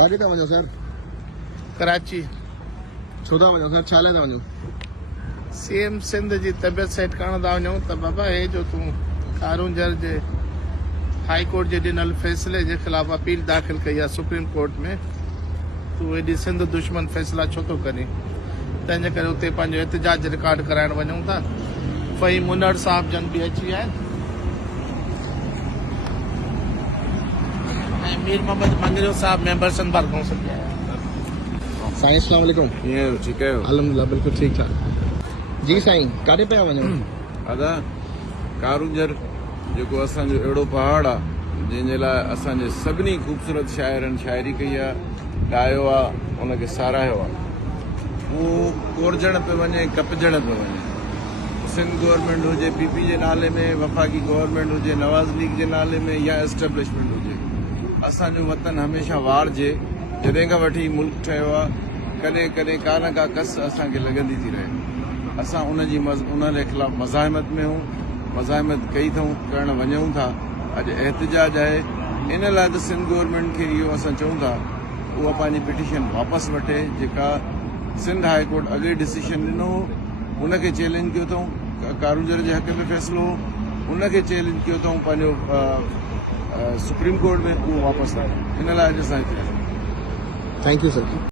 काॾे था वञो सर? कराची छो था वञो सर? छा लाइ था वञो? सीएम सिंध जी तबियत सेट करण था वञूं त बाबा हे जो तूं कारूंजर जे हाई कोर्ट जे ॾिनल फैसले जे ख़िलाफ़ अपील दाख़िल कई आहे सुप्रीम कोर्ट में, तूं हेॾी सिंध दुश्मन फैसला छो थो करीं? तंहिंजे करे उते पंहिंजो एहतजाज रिकॉर्ड कराइण वञूं था। फ़हीम मुनड़ साहब जन बि अची विया आहिनि ऐं मीर मोहम्मद मंगरियो साहब मेंबर संभाल काउंसिल जा आहिनि। साईं अस्सलाम वालेकुम। कीअं ठीकु आहियो? अल्हम्दुलिल्लाह बिल्कुलु ठीकु ठाक। जी साईं, काॾे पिया वञो? दादा कारूंजर जेको असांजो अहिड़ो पहाड़ आहे जंहिंजे लाइ असांजे सभिनी ख़ूबसूरत शाइरनि शाइरी कई आहे, ॻायो आहे, उनखे साराहियो आहे, उहो कोरजण पियो वञे, कपजण पियो वञे। सिंध गवर्नमेंट हुजे, पीपी जे नाले में, वफ़ाक़ी गवर्नमेंट हुजे, नवाज़ लीग जे नाले में या एस्टेब्लिशमेंट हुजे, असांजो वतन हमेशह वारजे। जॾहिं खां वठी मुल्क ठहियो आहे, कॾहिं कॾहिं का न का कस असांखे लॻंदी थी रहे। असां उन जे ख़िलाफ़ मज़ाहिमत में हूं, मज़ाहिमत करण वञूं था। अॼु एहतजाज आहे, इन लाइ त सिंध गवर्नमेंट खे इहो असां चऊं था उहा पंहिंजी पिटीशन वापसि वठे, जेका सिंध हाई कोर्ट अॻे डिसीशन ॾिनो हो उनखे चैलेंज कयो अथऊं। कारूंजर जे हक़ में फ़ैसिलो हो, उनखे चैलेंज कयो अथऊं पंहिंजो सुप्रीम कोर्ट में, उहो वापसि आयो। इन लाइ अॼु असां हिते आहियूं। Thank you sir.